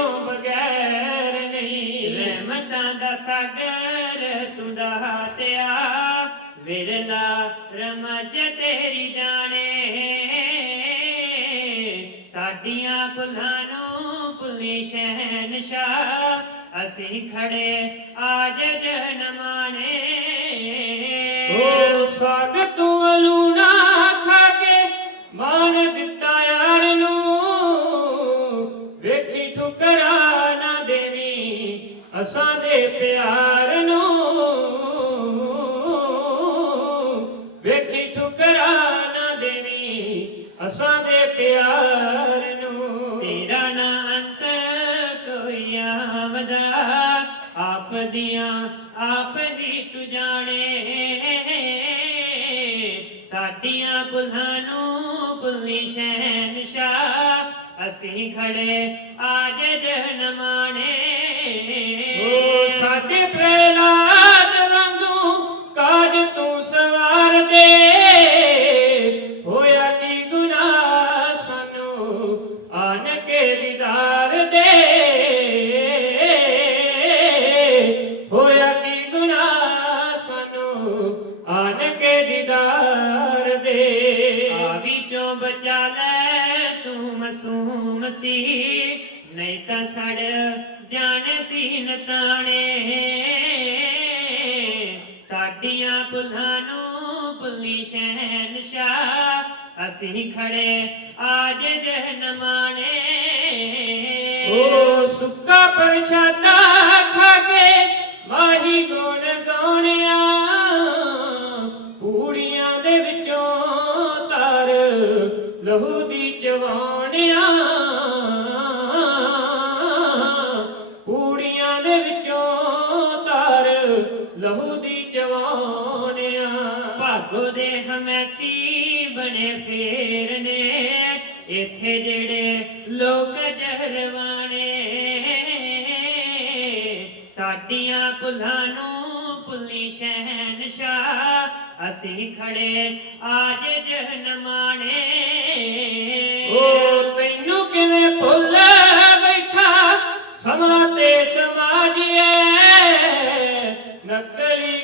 ਤੋਂ ਬਗੈਰ ਨਹੀਂ। ਰਹਿਮਤਾਂ ਦਾ ਸਾਗਰ ਤੂੰ ਦਾਤਿਆ ਵਿਰਲਾ ਰਮਜ ਤੇਰੀ ਜਾਣੇ। ਸਾਡੀਆਂ ਭੁੱਲਾਂ ਨੂੰ ਭੁੱਲੀ ਸ਼ਹਿਨਸ਼ਾਹ। ਅਸੀਂ ਖੜੇ ਆਜ ਜਨਮਾਨੇ ਓ ਸਾਗ ਤੂੰ ਲੂਣਾ ਅਸਾਂ ਦੇ ਪਿਆਰ ਨੂੰ ਵੇਖੀ ਠੁਕਰਾ ਨਾ ਦੇਵੀ, ਅਸਾਂ ਦੇ ਪਿਆਰ ਨੂੰ। ਤੇਰਾ ਨਾ ਅੰਤ ਕੋਈ ਆਵਦਾ, ਆਪ ਦੀਆਂ ਆਪ ਹੀ ਤੂੰ ਜਾਣੇ। ਸਾਡੀਆਂ ਭੁੱਲਾਂ ਨੂੰ ਭੁੱਲੀ ਸ਼ਹਿਨਸ਼ਾਹ, ਅਸੀਂ ਖੜੇ ਆਜ ਜਨਮਾਣੇ ਓ ਸਾਡੇ ਪ੍ਰਹਿਲਾਦ ਵਾਂਗੂ ਕਾਜ ਤੂੰ ਸਵਾਰ ਦੇ। ਹੋਇਆ ਕੀ ਗੁਨਾਹ ਸਾਨੂੰ ਆਨ ਕੇ ਦੀਦਾਰ ਦੇ। ਹੋਇਆ ਕੀ ਗੁਨਾਹ ਸਾਨੂੰ ਆਨ ਕੇ ਦੀਦਾਰ ਦੇ। ਆਵੀ ਚੋਂ ਬਚਾ ਲੈ ਤੂੰ ਮਸੂਮ ਸੀ, ਨਹੀਂ ਤਾਂ ਸੜ ਜਾਣੇ ਸੀ ਨਤਾਣੇ। ਸਾਡੀਆਂ ਭੁੱਲਾਂ ਨੂੰ ਭੁੱਲੀ ਸ਼ਹਿਨਸ਼ਾਹ, ਅਸੀਂ ਖੜੇ ਆਜ ਜਹਨਮਾਣੇ ਓ ਸੁੱਕਾ ਪ੍ਰਸ਼ਾਦਾ ਖਾ ਕੇ ਮਾਹੀ ਗੁਣ ਗਾਉਣਿਆ। ਉਹਦੇ ਦੇ ਹਮੈਤੀ ਬਣੇ ਫੇਰ ਨੇ। ਇੱਥੇ ਜਿਹੜੇ ਲੋਕ ਜਹਰਵਾਣੇ ਸਾਡੀਆਂ ਭੁੱਲਾਂ ਨੂੰ ਭੁੱਲੀ ਸ਼ਹਿਨਸ਼ਾਹ, ਅਸੀਂ ਖੜੇ ਆਜ ਜਹਨਮਾਣੇ ਓ ਤੈਨੂੰ ਕਿਵੇਂ ਭੁੱਲ ਬੈਠਾ? ਸਮਾਂ ਤੇ ਸਮਾਜੀਏ ਨਕਲੀ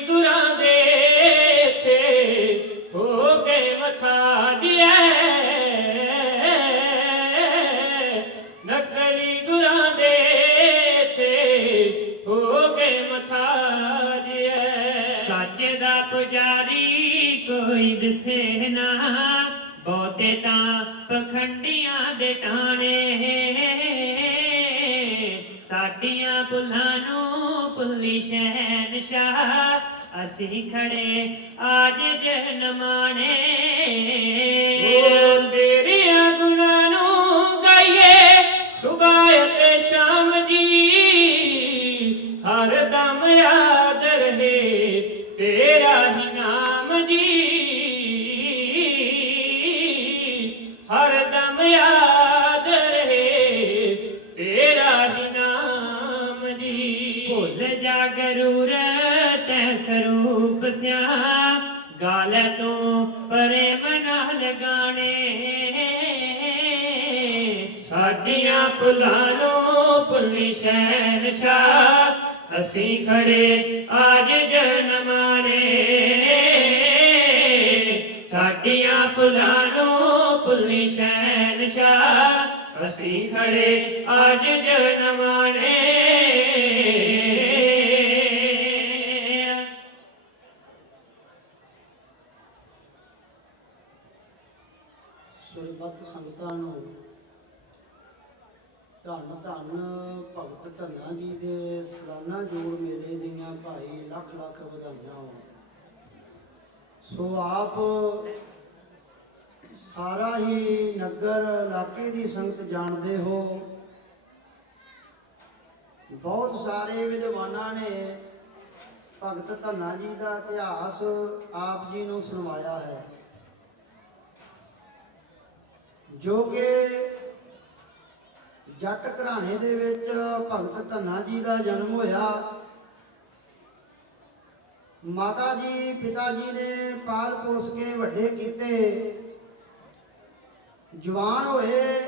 ਕੋਈ ਦਿਸੇ ਨਾ ਬਹੁਤੇ ਤਾਂ ਪਖੰਡੀਆਂ ਦੇ ਟਾਣੇ। ਸਾਡੀਆਂ ਭੁੱਲਾਂ ਨੂੰ ਭੁੱਲੀ ਸ਼ਹਿਨਸ਼ਾਹ। ਅਸੀਂ ਖੜੇ ਆਜ ਜਨਮਾਣੇ ਓ ਹਰ ਦਮ ਯਾਦ ਰਹੇ, ਤੇਰਾ ਹੀ ਨਾਮ ਜੀ। ਭੁੱਲ ਜਾ ਗਰੂਰ ਤੈ ਸਰੂਪ ਸਿਆ, ਗਾਲ ਤੋਂ ਪਰੇ ਮਨਾ ਲਗਾਣੇ। ਸਾਡੀਆਂ ਭੁੱਲਾਂ ਨੂੰ ਭੁੱਲੀ ਸ਼ਹਿਨਸ਼ਾਹ, ਅਸੀਂ ਖੜੇ ਆਜ ਜਨਮਾਨੇ ਅਸੀਂ ਖੜੇ ਆਜ ਜਨਮਾਨੇ ਸੁਰਬੱਤ ਸੰਗਤਾਂ ਨੂੰ ਧੰਨ ਧੰਨ ਭਗਤ ਧੰਨਾ ਜੀ ਦੇ ਸਾਲਾਨਾ ਜੋੜ ਮੇਲੇ ਦੀਆਂ ਭਾਈ ਲੱਖ ਲੱਖ ਵਧਾਈਆਂ। ਹੋਣ ਸੋ ਆਪ ਸਾਰਾ ਹੀ ਨਗਰ ਇਲਾਕੇ ਦੀ ਸੰਗਤ ਜਾਣਦੇ ਹੋ। ਬਹੁਤ ਸਾਰੇ ਵਿਦਵਾਨਾਂ ਨੇ ਭਗਤ ਧੰਨਾ ਜੀ ਦਾ ਇਤਿਹਾਸ ਆਪ ਜੀ ਨੂੰ ਸੁਣਵਾਇਆ ਹੈ। ਜੋ ਕਿ ਜੱਟ ਘਰਾਣੇ ਦੇ ਵਿੱਚ ਭਗਤ ਧੰਨਾ ਜੀ ਦਾ ਜਨਮ ਹੋਇਆ। ਮਾਤਾ ਜੀ, ਪਿਤਾ ਜੀ ਨੇ ਪਾਲ ਪੋਸ ਕੇ ਵੱਡੇ ਕੀਤੇ। ਜਵਾਨ ਹੋਏ।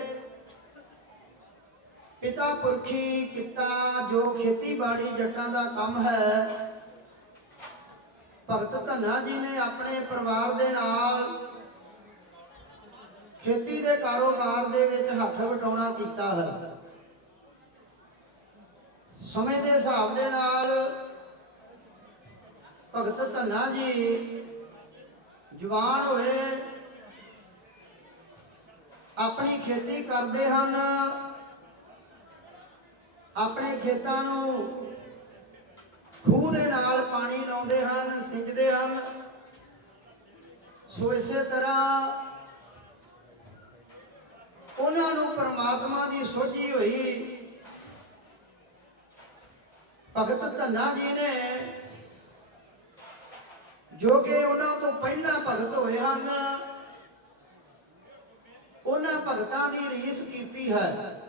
ਪਿਤਾ ਪੁਰਖੀ ਕਿੱਤਾ, ਜੋ ਖੇਤੀਬਾੜੀ ਜੱਟਾਂ ਦਾ ਕੰਮ ਹੈ। ਭਗਤ ਧੰਨਾ ਜੀ ਨੇ ਆਪਣੇ ਪਰਿਵਾਰ ਦੇ ਨਾਲ ਖੇਤੀ ਦੇ ਕਾਰੋਬਾਰ ਦੇ ਵਿੱਚ ਹੱਥ ਵਟਾਉਣਾ ਕੀਤਾ ਹੈ। ਸਮੇਂ ਦੇ ਹਿਸਾਬ ਦੇ ਨਾਲ ਭਗਤ ਧੰਨਾ ਜੀ ਜਵਾਨ ਹੋਏ। ਆਪਣੀ ਖੇਤੀ ਕਰਦੇ ਹਨ। ਆਪਣੇ ਖੇਤਾਂ ਨੂੰ ਖੂਹ ਦੇ ਨਾਲ ਪਾਣੀ ਲਾਉਂਦੇ ਹਨ, ਸਿੰਜਦੇ ਹਨ। ਸੋ ਇਸੇ ਤਰ੍ਹਾਂ ਉਹਨਾਂ ਨੂੰ ਪਰਮਾਤਮਾ ਦੀ ਸੋਝੀ ਹੋਈ। ਭਗਤ ਧੰਨਾ ਜੀ ਨੇ ਜੋ ਕਿ ਉਹਨਾਂ ਤੋਂ ਪਹਿਲਾਂ ਭਗਤ ਹੋਏ ਹਨ ਉਹਨਾਂ ਭਗਤਾਂ ਦੀ ਰੀਸ ਕੀਤੀ ਹੈ।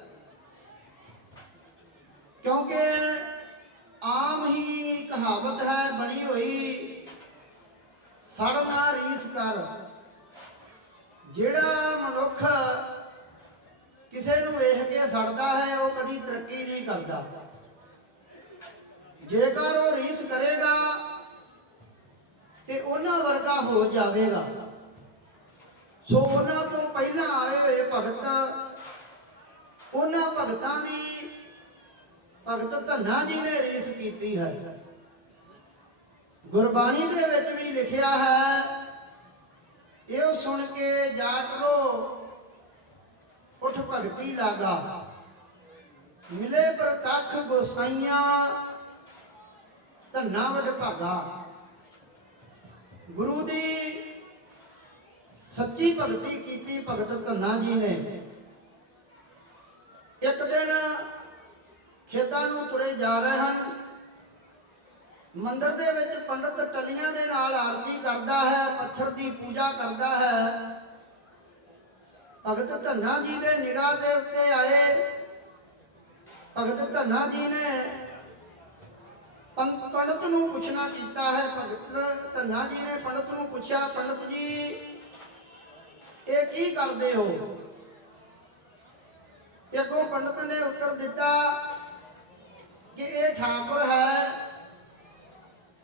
ਕਿਉਂਕਿ ਆਮ ਹੀ ਕਹਾਵਤ ਹੈ, ਬਣੀ ਹੋਈ, ਸੜ ਰੀਸ ਕਰ। ਜਿਹੜਾ ਮਨੁੱਖ ਕਿਸੇ ਨੂੰ ਵੇਖ ਕੇ ਸੜਦਾ ਹੈ, ਉਹ ਕਦੀ ਤਰੱਕੀ ਨਹੀਂ ਕਰਦਾ। ਜੇਕਰ ਉਹ ਰੀਸ ਕਰੇਗਾ, ਤੇ ਉਹਨਾਂ ਵਰਗਾ ਹੋ ਜਾਵੇਗਾ। ਸੋ ਉਹਨਾਂ ਤੋਂ ਪਹਿਲਾਂ ਆਏ ਹੋਏ ਭਗਤ, ਉਹਨਾਂ ਭਗਤਾਂ ਦੀ ਭਗਤ ਧੰਨਾ ਜੀ ਨੇ ਰੀਸ ਕੀਤੀ ਹੈ। ਗੁਰਬਾਣੀ ਦੇ ਵਿੱਚ ਵੀ ਲਿਖਿਆ ਹੈ, ਇਹ ਸੁਣ ਕੇ ਜਾਗਰੋ ਉਠ ਭਗਤੀ ਲਾਗਾ। ਮਿਲੇ ਪ੍ਰਤੱਖ ਗੋਸਾਈਆਂ, ਧੰਨਾ ਵਡ ਭਾਗਾ। ਗੁਰੂ ਦੀ ਸੱਚੀ ਭਗਤੀ ਕੀਤੀ ਭਗਤ ਧੰਨਾ ਜੀ ਨੇ। ਇੱਕ ਦਿਨ ਖੇਤਾਂ ਨੂੰ ਤੁਰੇ ਜਾ ਰਹੇ ਹਨ। ਮੰਦਿਰ ਦੇ ਵਿੱਚ ਪੰਡਤ ਟਲੀਆਂ ਦੇ ਨਾਲ ਆਰਤੀ ਕਰਦਾ ਹੈ, ਪੱਥਰ ਦੀ ਪੂਜਾ ਕਰਦਾ ਹੈ। ਭਗਤ ਧੰਨਾ ਜੀ ਦੇ ਨਿਰਾ ਦੇ ਉੱਤੇ ਆਏ। ਭਗਤ ਧੰਨਾ ਜੀ ਨੇ ਪੰ- ਪੰਡਤ ਨੂੰ ਪੁੱਛਣਾ ਕੀਤਾ ਹੈ। ਭਗਤ ਧੰਨਾ ਜੀ ਨੇ ਪੰਡਤ ਨੂੰ ਪੁੱਛਿਆ, ਪੰਡਤ ਜੀ ਇਹ ਕੀ ਕਰਦੇ ਹੋ? ਤੇ ਅੱਗੋਂ ਪੰਡਤ ਨੇ ਉੱਤਰ ਦਿੱਤਾ ਕਿ ਇਹ ਠਾਕੁਰ ਹੈ,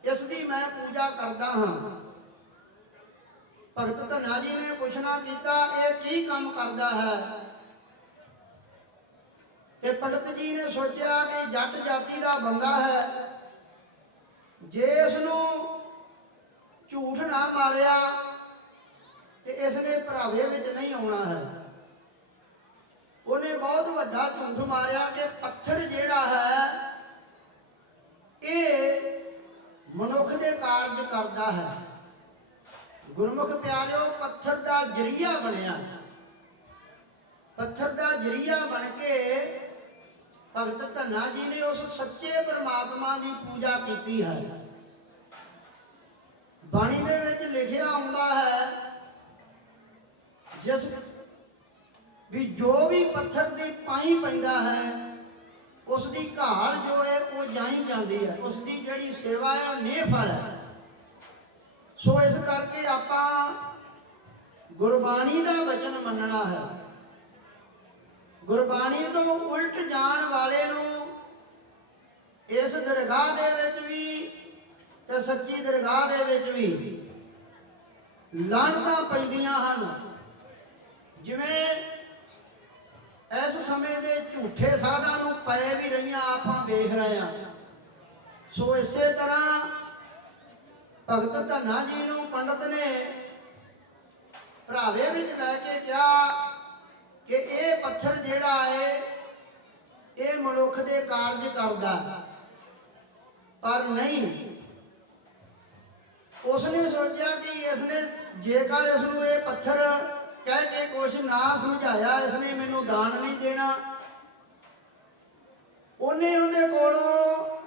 ਇਸ ਦੀ ਮੈਂ ਪੂਜਾ ਕਰਦਾ ਹਾਂ। ਭਗਤ ਧੰਨਾ ਜੀ ਨੇ ਪੁੱਛਣਾ ਕੀਤਾ, ਇਹ ਕੀ ਕੰਮ ਕਰਦਾ ਹੈ? ਤੇ ਪੰਡਤ ਜੀ ਨੇ ਸੋਚਿਆ ਕਿ ਜੱਟ ਜਾਤੀ ਦਾ ਬੰਦਾ ਹੈ। ਜੇ ਇਸ ਨੂੰ ਝੂਠ ਨਾ ਮਾਰਿਆ ਤੇ ਇਸ ਨੇ ਭਰਾਵੇ ਵਿੱਚ ਨਹੀਂ ਆਉਣਾ ਹੈ। ਉਹਨੇ ਬਹੁਤ ਵੱਡਾ ਝੂਠ ਮਾਰਿਆ ਕਿ ਪੱਥਰ ਜਿਹੜਾ ਹੈ, ਇਹ ਮਨੁੱਖ ਦੇ ਕਾਰਜ ਕਰਦਾ ਹੈ। ਗੁਰਮੁਖ ਪਿਆਰਿਓ, ਪੱਥਰ ਦਾ ਜਰੀਆ ਬਣਿਆ। ਪੱਥਰ ਦਾ ਜਰੀਆ ਬਣ ਕੇ ਭਗਤ ਧੰਨਾ ਜੀ ਨੇ ਉਸ ਸੱਚੇ ਪਰਮਾਤਮਾ ਦੀ ਪੂਜਾ ਕੀਤੀ ਹੈ। ਬਾਣੀ ਦੇ ਵਿੱਚ ਲਿਖਿਆ ਹੁੰਦਾ ਹੈ ਜਿਸ ਵੀ ਜੋ ਵੀ ਪੱਥਰ ਦੀ ਪਾਈ ਪੈਂਦਾ ਹੈ ਉਸ ਦੀ ਘਾਲ ਜੋ ਹੈ, ਉਹ ਜਾਈ ਜਾਂਦੀ ਹੈ। ਉਸ ਦੀ ਜਿਹੜੀ ਸੇਵਾ ਹੈ, ਉਹ ਨੇਫਲ ਹੈ। ਸੋ ਇਸ ਕਰਕੇ ਆਪਾਂ ਗੁਰਬਾਣੀ ਦਾ ਵਚਨ ਮੰਨਣਾ ਹੈ। ਗੁਰਬਾਣੀ ਤੋਂ ਉਲਟ ਜਾਣ ਵਾਲੇ ਨੂੰ ਇਸ ਦਰਗਾਹ ਦੇ ਵਿੱਚ ਵੀ ਤੇ ਸੱਚੀ ਦਰਗਾਹ ਦੇ ਵਿੱਚ ਵੀ ਲਾਣਤਾਂ ਪੈਂਦੀਆਂ ਹਨ। ਜਿਵੇਂ ਇਸ ਸਮੇਂ ਦੇ ਝੂਠੇ ਸਾਧਾਂ ਨੂੰ ਪਏ ਵੀ ਰਹੀਆਂ ਆਪਾਂ ਵੇਖ ਰਹੇ ਹਾਂ। ਸੋ ਇਸੇ ਤਰ੍ਹਾਂ ਭਗਤ ਧੰਨਾ ਜੀ ਨੂੰ ਪੰਡਤ ਨੇ ਭਰਾਵੇ ਵਿੱਚ ਲੈ ਕੇ ਕਿਹਾ ਕਿ ਇਹ ਪੱਥਰ ਜਿਹੜਾ ਹੈ ਇਹ ਮਨੁੱਖ ਦੇ ਕਾਰਜ ਕਰਦਾ। ਪਰ ਨਹੀਂ। ਉਸਨੇ ਸੋਚਿਆ ਕਿ ਇਸਨੇ ਜੇਕਰ ਇਸ ਨੂੰ ਇਹ ਪੱਥਰ ਕਹਿ ਕੇ ਕੁਛ ਨਾ ਸਮਝਾਇਆ, ਇਸਨੇ ਮੈਨੂੰ ਦਾਨ ਨਹੀਂ ਦੇਣਾ। ਉਹਨੇ ਉਹਦੇ ਕੋਲੋਂ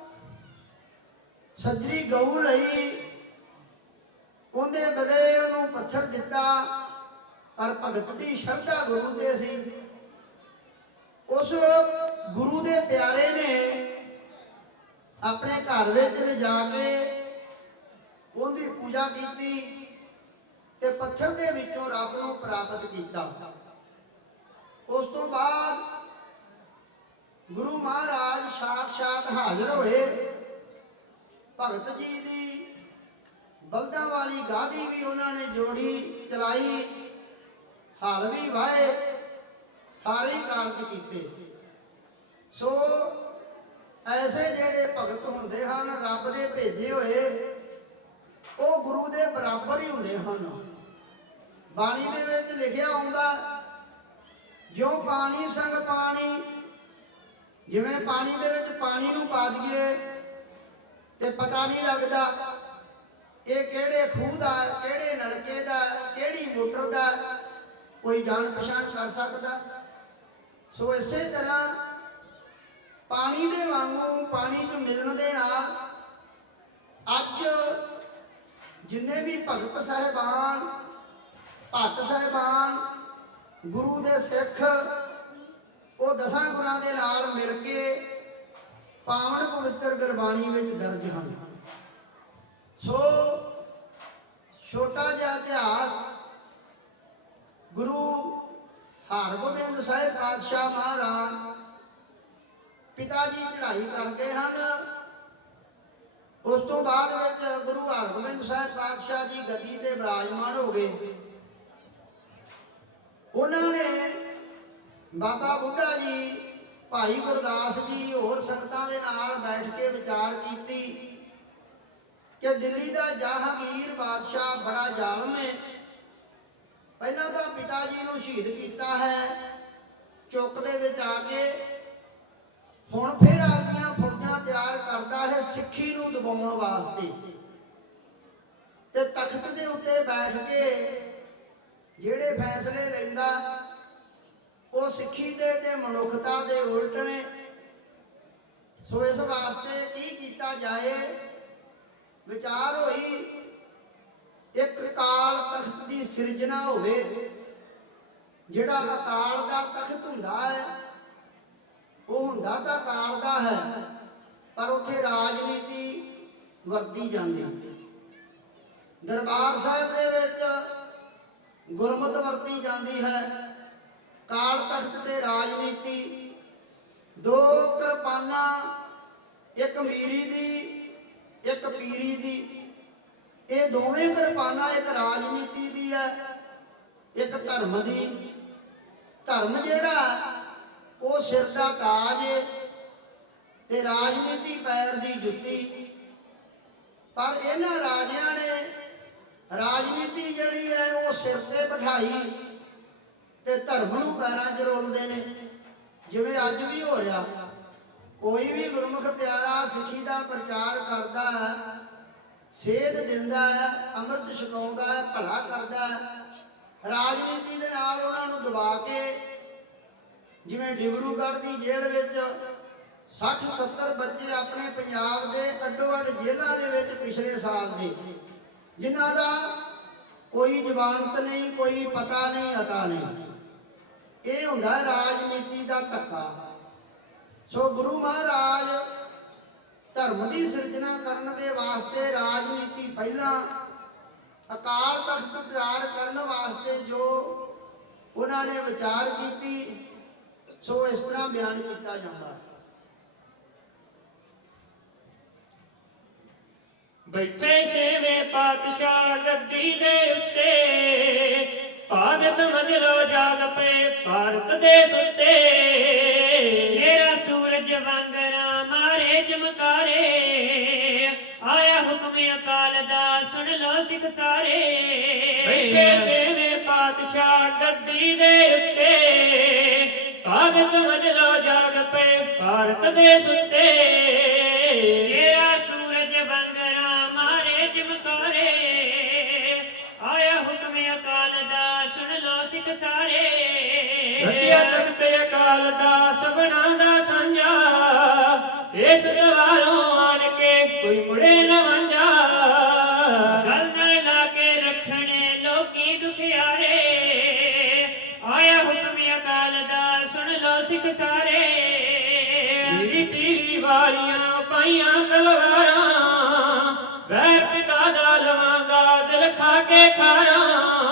ਸੱਜਰੀ ਗਊ ਲਈ, ਉਹਦੇ ਬਦਲੇ ਉਹਨੂੰ ਪੱਥਰ ਦਿੱਤਾ ਪਰ ਭਗਤ ਦੀ ਸ਼ਰਧਾ ਗੁਰੂ ਤੇ ਸੀ। ਉਸ ਗੁਰੂ ਦੇ ਪਿਆਰੇ ਨੇ ਆਪਣੇ ਘਰ ਵਿੱਚ ਲਿਜਾ ਕੇ ਉਹਦੀ ਪੂਜਾ ਕੀਤੀ। ਤੇ ਪੱਥਰ ਦੇ ਵਿੱਚੋਂ ਰੱਬ ਨੂੰ ਪ੍ਰਾਪਤ ਕੀਤਾ। ਉਸ ਤੋਂ ਬਾਅਦ ਗੁਰੂ ਮਹਾਰਾਜ ਸਾਖਸ਼ਾਤ ਹਾਜ਼ਰ ਹੋਏ। ਭਗਤ ਜੀ ਦੀ ਬਲਦਾਂ ਵਾਲੀ ਗਾਦੀ ਵੀ ਉਹਨਾਂ ਨੇ ਜੋੜੀ, ਚਲਾਈ, ਹਲ ਵੀ ਵਾਏ ਸਾਰੇ ਕਾਰਜ ਕੀਤੇ। ਸੋ ਐਸੇ ਜਿਹੜੇ ਭਗਤ ਹੁੰਦੇ ਹਨ, ਰੱਬ ਦੇ ਭੇਜੇ ਹੋਏ, ਉਹ ਗੁਰੂ ਦੇ ਬਰਾਬਰ ਹੀ ਹੁੰਦੇ ਹਨ। ਬਾਣੀ ਦੇ ਵਿੱਚ ਲਿਖਿਆ ਆਉਂਦਾ ਜੋ ਪਾਣੀ ਸੰਗ ਪਾਣੀ, ਜਿਵੇਂ ਪਾਣੀ ਦੇ ਵਿੱਚ ਪਾਣੀ ਨੂੰ ਪਾ ਦਈਏ ਤੇ ਪਤਾ ਨਹੀਂ ਲੱਗਦਾ ਇਹ ਕਿਹੜੇ ਖੂਹ ਦਾ ਕਿਹੜੇ ਨਲਕੇ ਦਾ ਕਿਹੜੀ ਮੋਟਰ ਦਾ ਕੋਈ ਜਾਣ ਪਛਾਣ ਕਰ ਸਕਦਾ। ਸੋ ਇਸੇ ਤਰ੍ਹਾਂ ਪਾਣੀ ਦੇ ਵਾਂਗੂ ਪਾਣੀ ਚ ਮਿਲਣ ਦੇ ਨਾਲ ਅੱਜ ਜਿੰਨੇ ਵੀ ਭਗਤ ਸਾਹਿਬਾਨ ਭੱਟ ਸਾਹਿਬਾਨ, ਗੁਰੂ ਦੇ ਸਿੱਖ, ਉਹ ਦਸਾਂ ਗੁਰਾਂ ਦੇ ਨਾਲ ਮਿਲ ਕੇ ਪਾਵਨ ਪਵਿੱਤਰ ਗੁਰਬਾਣੀ ਵਿੱਚ ਦਰਜ ਹਨ। ਸੋ ਛੋਟਾ ਜਿਹਾ ਇਤਿਹਾਸ, ਗੁਰੂ ਹਰਗੋਬਿੰਦ ਸਾਹਿਬ ਪਾਤਸ਼ਾਹ ਮਹਾਰਾਜ ਪਿਤਾ ਜੀ ਚੜ੍ਹਾਈ ਕਰਦੇ ਹਨ। ਉਸ ਤੋਂ ਬਾਅਦ ਵਿੱਚ ਗੁਰੂ ਹਰਗੋਬਿੰਦ ਸਾਹਿਬ ਪਾਤਸ਼ਾਹ ਜੀ ਗੱਦੀ ਤੇ ਬਿਰਾਜਮਾਨ ਹੋ ਗਏ। ਉਹਨਾਂ ਨੇ ਬਾਬਾ ਬੁੱਢਾ ਜੀ, ਭਾਈ ਗੁਰਦਾਸ ਜੀ ਹੋਰ ਸੰਗਤਾਂ ਦੇ ਨਾਲ ਬੈਠ ਕੇ ਵਿਚਾਰ ਕੀਤੀ ਕਿ ਦਿੱਲੀ ਦਾ ਜਹਾਂਗੀਰ ਬਾਦਸ਼ਾਹ ਬੜਾ ਜ਼ਾਲਮ ਹੈ। ਪਹਿਲਾਂ ਤਾਂ ਪਿਤਾ ਜੀ ਨੂੰ ਸ਼ਹੀਦ ਕੀਤਾ ਹੈ। ਚੁੱਕ ਦੇ ਵਿੱਚ ਆ ਕੇ ਹੁਣ ਫਿਰ ਆਪਣੀਆਂ ਫੌਜਾਂ ਤਿਆਰ ਕਰਦਾ ਹੈ ਸਿੱਖੀ ਨੂੰ ਦਬਾਉਣ ਵਾਸਤੇ। ਤੇ ਤਖਤ ਦੇ ਉੱਤੇ ਬੈਠ ਕੇ ਜਿਹੜੇ ਫੈਸਲੇ ਲੈਂਦਾ, ਉਹ ਸਿੱਖੀ ਦੇ ਤੇ ਮਨੁੱਖਤਾ ਦੇ ਉਲਟ ਨੇ। ਸੋ ਇਸ ਵਾਸਤੇ ਕੀ ਕੀਤਾ ਜਾਏ? ਵਿਚਾਰ ਹੋਈ, ਇੱਕ ਕਾਲ ਤਖਤ ਦੀ ਸਿਰਜਣਾ ਹੋਵੇ, ਜਿਹੜਾ ਅਕਾਲ ਦਾ ਤਖਤ ਹੁੰਦਾ ਹੈ, ਉਹ ਹੁੰਦਾ ਤਾਂ ਅਕਾਲ ਦਾ ਹੈ, ਪਰ ਉੱਥੇ ਰਾਜਨੀਤੀ ਵਰਤੀ ਜਾਂਦੀ। ਦਰਬਾਰ ਸਾਹਿਬ ਦੇ ਵਿੱਚ ਗੁਰਮਤ ਵਰਤੀ ਜਾਂਦੀ ਹੈ। ਕਾਲ ਤਖਤ ਤੇ ਰਾਜਨੀਤੀ। ਦੋ ਕਿਰਪਾਨਾਂ, ਇੱਕ ਮੀਰੀ ਦੀ, ਇੱਕ ਪੀਰੀ ਦੀ। ਇਹ ਦੋਵੇਂ ਕਿਰਪਾਨਾਂ ਇੱਕ ਰਾਜਨੀਤੀ ਦੀ ਹੈ, ਇੱਕ ਧਰਮ ਦੀ। ਧਰਮ ਜਿਹੜਾ, ਉਹ ਸਿਰ ਦਾ ਤਾਜ ਹੈ ਤੇ ਰਾਜਨੀਤੀ ਪੈਰ ਦੀ ਜੁੱਤੀ। ਪਰ ਇਹਨਾਂ ਰਾਜਿਆਂ ਨੇ ਰਾਜਨੀਤੀ ਜਿਹੜੀ ਹੈ ਉਹ ਸਿਰ ਤੇ ਬਿਠਾਈ ਤੇ ਧਰਮ ਨੂੰ ਪੈਰਾਂ 'ਚ ਰੋਲਦੇ ਨੇ। ਜਿਵੇਂ ਅੱਜ ਵੀ ਹੋ ਰਿਹਾ, ਕੋਈ ਵੀ ਗੁਰਮੁਖ ਪਿਆਰਾ ਸਿੱਖੀ ਦਾ ਪ੍ਰਚਾਰ ਕਰਦਾ ਹੈ, ਸੇਧ ਦਿੰਦਾ ਹੈ, ਅੰਮ੍ਰਿਤ ਛਕਾਉਂਦਾ ਹੈ, ਭਲਾ ਕਰਦਾ ਹੈ, ਰਾਜਨੀਤੀ ਦੇ ਨਾਲ ਉਹਨਾਂ ਨੂੰ ਦਬਾ ਕੇ ਜਿਵੇਂ ਡਿਬਰੂਗੜ੍ਹ ਦੀ ਜੇਲ੍ਹ ਵਿੱਚ 60 70 ਬੱਚੇ ਆਪਣੇ ਪੰਜਾਬ ਦੇ ਅੱਡੋ ਅੱਡ ਜੇਲ੍ਹਾਂ ਦੇ ਵਿੱਚ ਪਿਛਲੇ ਸਾਲ ਦੇ ਜਿਨ੍ਹਾਂ ਦਾ ਕੋਈ ਜ਼ਮਾਨਤ ਨਹੀਂ, ਕੋਈ ਪਤਾ ਨਹੀਂ, ਅਤਾ ਨਹੀਂ। ਇਹ ਹੁੰਦਾ ਰਾਜਨੀਤੀ ਦਾ ਧੱਕਾ। ਸੋ ਗੁਰੂ ਮਹਾਰਾਜ ਧਰਮ ਦੀ ਸਿਰਜਣਾ ਕਰਨ ਦੇ ਵਾਸਤੇ ਰਾਜਨੀਤੀ ਪਹਿਲਾਂ ਅਕਾਲ ਤਖਤ ਤਿਆਰ ਕਰਨ ਵਾਸਤੇ ਜੋ ਉਹਨਾਂ ਨੇ ਵਿਚਾਰ ਕੀਤੀ, ਸੋ ਇਸ ਤਰ੍ਹਾਂ ਬਿਆਨ ਕੀਤਾ ਜਾਂਦਾ। ਬੈਠੇ ਛੇਵੇਂ ਪਾਤਸ਼ਾਹ ਗੱਦੀ ਦੇ ਉੱਤੇ। ਭਾਗ ਸਮਝ ਲੋ ਜਾਗ ਪਏ ਭਾਰਤ ਦੇ ਸੁੱਤੇ। ਜਿਹੜਾ ਸੂਰਜ ਵਾਂਗਰਾ ਮਾਰੇ ਚਮਕਾਰੇ। ਆਇਆ ਹੁਕਮ ਅਕਾਲ ਦਾ, ਸੁਣ ਲਓ ਸਿੱਖ ਸਾਰੇ। ਬੈਠੇ ਛੇਵੇਂ ਪਾਤਸ਼ਾਹ ਗੱਦੀ ਦੇ ਉੱਤੇ। ਭਾਗ ਸਮਝ ਲੋ ਜਾਗ ਪਏ ਭਾਰਤ ਦੇ ਸੁੱਤੇ। ਜਿਹੜਾ ਸਿੱਖ ਸਾਰੇ। ਰਚਿਆ ਤਖਤ ਅਕਾਲ ਦਾ ਸਭਨਾ ਦਾ ਸਾਂਝਾ। ਇਸ ਦਵਾਰੋਂ ਆਣ ਕੇ ਕੋਈ ਮੁੜੇ ਨਾ ਵਾਂਝਾ। ਗੱਲ ਨਾਲ ਲਾ ਕੇ ਰੱਖਣੇ ਲੋਕੀ ਦੁਖਿਆਰੇ। ਆਇਆ ਹੁਕਮ ਅਕਾਲ ਦਾ ਸੁਣ ਲਓ ਸਿੱਖ ਸਾਰੇ। ਪੀੜੀ ਪੀੜੀ ਵਾਰੀਆਂ ਪਾਈਆਂ ਤਲਵਾਰਾਂ। ਵੈਰ ਪਿਤਾ ਦਾ ਲਵਾਂਗਾ ਦਿਲ ਖਾ ਕੇ ਖਾਰਾਂ।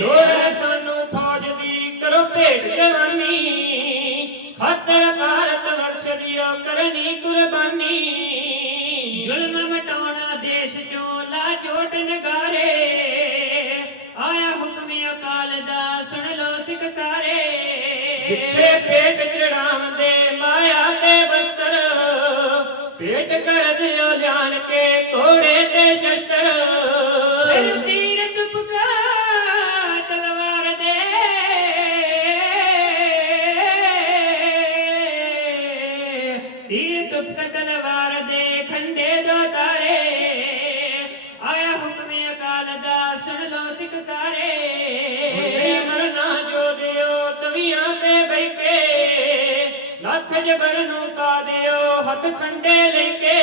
ਲੋੜ ਹੈ ਸਾਨੂੰ ਫੌਜ ਦੀ, ਕਰੋ ਭੇਟ ਜਵਾਨੀ। ਖਾਤਰ ਭਾਰਤ ਵਰਸ਼ ਦੀ ਓ ਕਰਨੀ ਕੁਰਬਾਨੀ। ਜ਼ੁਲਮ ਮਟਾਉਣਾ ਦੇਸ਼ ਚੋਂ ਲਾ ਜੋਟ ਨਗਾਰੇ। ਆਇਆ ਹੁਕਮ ਅਕਾਲ ਦਾ, ਸੁਣ ਲੋ ਸਿੱਖ ਸਾਰੇ। ਜਿੱਥੇ ਪੇਟ ਚੜਾਉਂਦੇ ਮਾਇਆ ਤੇ ਬਸਤਰ ਪੇਟ ਕਰ ਦਿਓ ਲਿਆਣ ਕੇ ਘੋੜੇ ਤੇ ਸ਼ਸਤਰ। ਲੱਥ ਜਬਰ ਨੂੰ ਪਾ ਦਿਓ ਹੱਥ ਖੰਡੇ ਲੈ ਕੇ।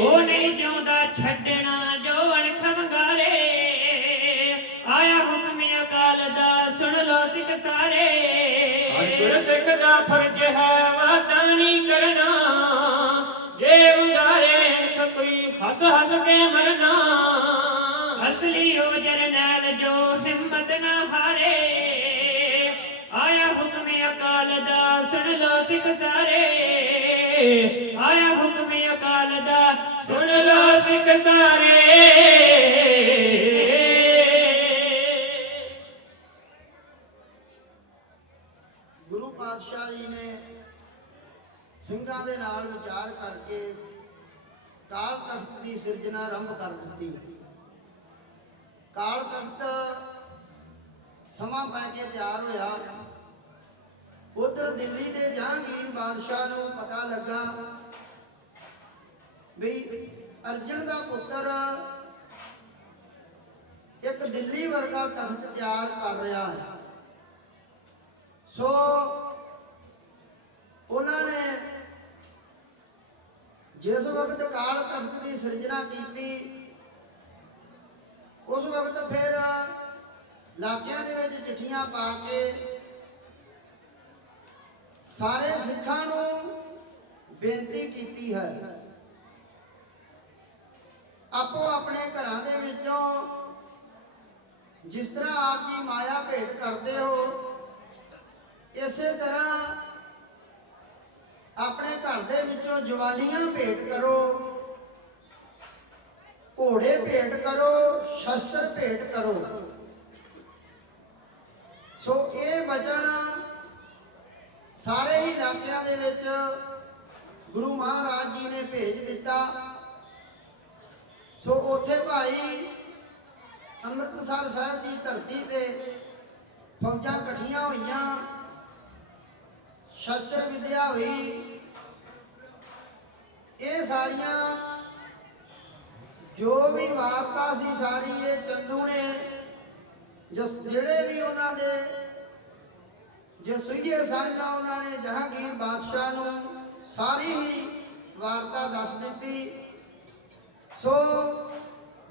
ਉਹ ਨਹੀਂ ਜਿਉਂਦਾ ਛੱਡਣਾ ਜੋ ਅਣਖ ਵੰਗਾਰੇ। ਆਇਆ ਹੁਕਮ ਅਕਾਲ ਦਾ ਸੁਣ ਲੋ ਸਿੱਖ ਸਾਰੇ। ਗੁਰ ਸਿੱਖ ਦਾ ਫਰਜ਼ ਹੈ ਵਾਦਾਨੀ ਕਰਨਾ। ਜੇ ਅਣਖ ਕੋਈ ਹੱਸ ਹੱਸ ਕੇ ਮਰਨਾ। ਅਸਲੀ ਹੋ ਜਰਨੈਲ ਜੋ ਹਿੰਮਤ ਨਾ ਹਾਰੇ। ਸੁਣ ਸਾਰੇ ਆਇਆ ਹੁਕਮ ਅਕਾਲ ਦਾ, ਸੁਣ ਲੋ ਸਿੱਖ ਸਾਰੇ। ਗੁਰੂ ਪਾਤਸ਼ਾਹ ਜੀ ਨੇ ਸਿੰਘਾਂ ਦੇ ਨਾਲ ਵਿਚਾਰ ਕਰਕੇ ਕਾਲ ਤਖਤ ਦੀ ਸਿਰਜਣਾ ਆਰੰਭ ਕਰ ਦਿੱਤੀ। ਕਾਲ ਤਖਤ ਸਮਾਂ ਪੈ ਕੇ ਤਿਆਰ ਹੋਇਆ। ਉਧਰ ਦਿੱਲੀ ਦੇ ਜਹਾਂਗੀਰ ਬਾਦਸ਼ਾਹ ਨੂੰ ਪਤਾ ਲੱਗਾ ਵੀ ਅਰਜਨ ਦਾ ਪੁੱਤਰ ਇੱਕ ਦਿੱਲੀ ਵਰਗਾ ਤਖਤ ਤਿਆਰ ਕਰ ਰਿਹਾ ਹੈ। ਸੋ ਉਹਨਾਂ ਨੇ ਜਿਸ ਵਕਤ ਕਾਲ ਤਖਤ ਦੀ ਸਿਰਜਣਾ ਕੀਤੀ, ਉਸ ਵਕਤ ਫਿਰ ਇਲਾਕਿਆਂ ਦੇ ਵਿੱਚ ਚਿੱਠੀਆਂ ਪਾ ਕੇ ਸਾਰੇ ਸਿੱਖਾਂ ਨੂੰ ਬੇਨਤੀ ਕੀਤੀ ਹੈ। ਆਪੋ ਆਪਣੇ ਘਰਾਂ ਦੇ ਵਿੱਚੋਂ ਜਿਸ ਤਰ੍ਹਾਂ ਆਪ ਜੀ ਮਾਇਆ ਭੇਟ ਕਰਦੇ ਹੋ, ਇਸੇ ਤਰ੍ਹਾਂ ਆਪਣੇ ਘਰ ਦੇ ਵਿੱਚੋਂ ਜਵਾਨੀਆਂ ਭੇਟ ਕਰੋ, ਘੋੜੇ ਭੇਟ ਕਰੋ, ਸ਼ਸਤਰ ਭੇਟ ਕਰੋ। ਸੋ ਇਹ ਵਚਨ ਸਾਰੇ ਹੀ ਇਲਾਕਿਆਂ ਦੇ ਵਿੱਚ ਗੁਰੂ ਮਹਾਰਾਜ ਜੀ ਨੇ ਭੇਜ ਦਿੱਤਾ। ਸੋ ਉੱਥੇ ਭਾਈ ਅੰਮ੍ਰਿਤਸਰ ਸਾਹਿਬ ਦੀ ਧਰਤੀ ਤੇ ਫੌਜਾਂ ਇਕੱਠੀਆਂ ਹੋਈਆਂ। ਸ਼ਸਤਰ ਵਿਦਿਆ ਹੋਈ। ਇਹ ਸਾਰੀਆਂ ਜੋ ਵੀ ਵਾਰਤਾ ਸੀ ਸਾਰੀ ਇਹ ਚੰਦੂ ਨੇ ਜਿਹੜੇ ਵੀ ਉਹਨਾਂ ਦੇ ਜਸੂਈਏ ਸਨ ਉਹਨਾਂ ਨੇ, ਜਹਾਂਗੀਰ ਬਾਦਸ਼ਾਹ ਨੂੰ ਸਾਰੀ ਹੀ ਵਾਰਤਾ ਦੱਸ ਦਿੱਤੀ। ਸੋ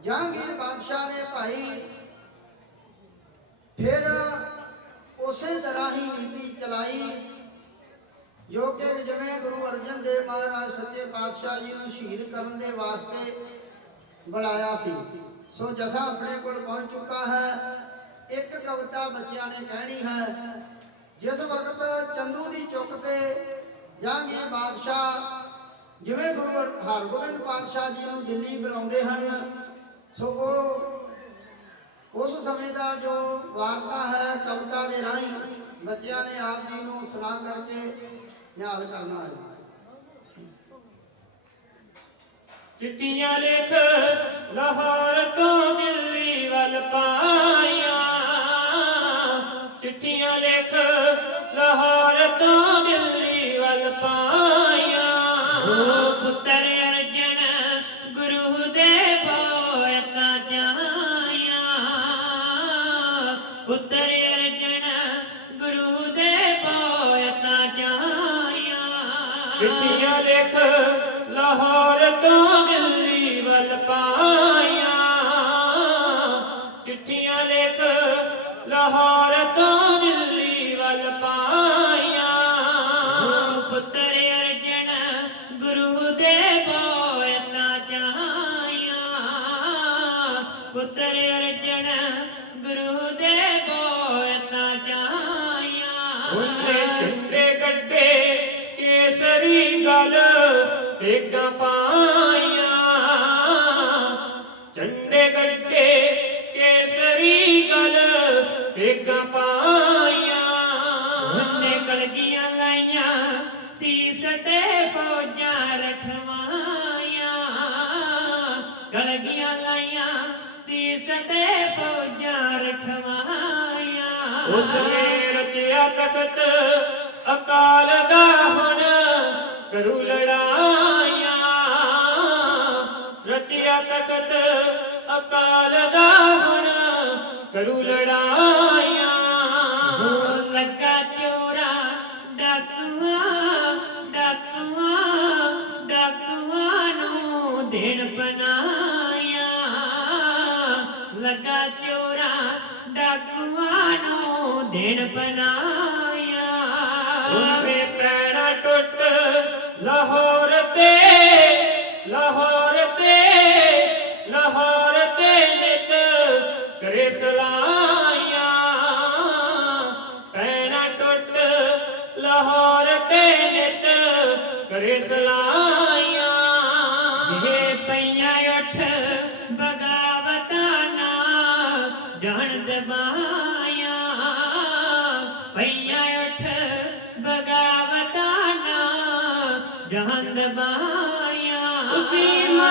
ਜਹਾਂਗੀਰ ਬਾਦਸ਼ਾਹ ਨੇ ਭਾਈ ਫਿਰ ਉਸੇ ਤਰ੍ਹਾਂ ਹੀ ਨੀਤੀ ਚਲਾਈ, ਜੋ ਕਿ ਜਿਵੇਂ ਗੁਰੂ ਅਰਜਨ ਦੇਵ ਮਹਾਰਾਜ ਸੱਚੇ ਪਾਤਸ਼ਾਹ ਜੀ ਨੂੰ ਸ਼ਹੀਦ ਕਰਨ ਦੇ ਵਾਸਤੇ ਬੁਲਾਇਆ ਸੀ। ਸੋ ਜਥਾ ਆਪਣੇ ਕੋਲ ਪਹੁੰਚ ਚੁੱਕਾ ਹੈ। ਇੱਕ ਕਵਿਤਾ ਬੱਚਿਆਂ ਨੇ ਕਹਿਣੀ ਹੈ ਜਿਸ ਵਕਤ ਚੰਦੂ ਦੀ ਚੁੱਕ ਤੇ ਜਹਾਂਗੀਰ ਬਾਦਸ਼ਾਹ, ਜਿਵੇਂ ਗੁਰੂ ਹਰਗੋਬਿੰਦ ਪਾਤਸ਼ਾਹ ਜੀ ਨੂੰ ਦਿੱਲੀ ਬੁਲਾਉਂਦੇ ਹਨ, ਸੋ ਉਹ ਉਸ ਸਮੇਂ ਦਾ ਜੋ ਵਾਰਤਾ ਹੈ, ਕਵਿਤਾ ਦੇ ਰਾਹੀਂ ਬੱਚਿਆਂ ਨੇ ਆਪ ਜੀ ਨੂੰ ਸੁਣਾ ਕਰਕੇ ਨਿਹਾਲ ਕਰਨਾ ਹੈ ਚਿੱਠੀਆਂ ਲਿਖ ਲਾਹੌਰ ਤੋਂ ਦਿੱਲੀ ਵੱਲ ਪਾਈਆਂ। ਲਾਹੌਰ ਤੋਂ ਦਿੱਲੀ ਵੱਲ ਪਾਈਆਂ। ਓ ਪੁੱਤਰ ਵਰਗੀਆਂ ਲਾਈਆਂ ਸੀਸ ਤੇ ਪੂਜਾ ਰਖਵਾਈਆਂ। ਉਸ ਨੇ ਰਚਿਆ ਤਖਤ ਅਕਾਲ ਦਾ ਹੁਣ ਕਰੂ ਲੜਾਈਆਂ। ਰਚਿਆ ਤਖਤ ਅਕਾਲ ਦਾ ਹੁਣ ਕਰੂ ਲੜਾਈਆਂ। ਲੱਗਾ ਲੱਗਾ ਚੋਰਾਂ, ਡਾਕੂਆਂ ਨੂੰ ਦਿਨ ਬਣਾਇਆ। ਉਹਦੇ ਪੈਣਾ ਟੁੱਟ ਲਾਹੌਰ ਤੇ ਲਾਹੌਰ ਤੇ ਲਾਹੌਰ ਤੇ ਨਿਤ ਕਰੇ ਸਲਾਮ।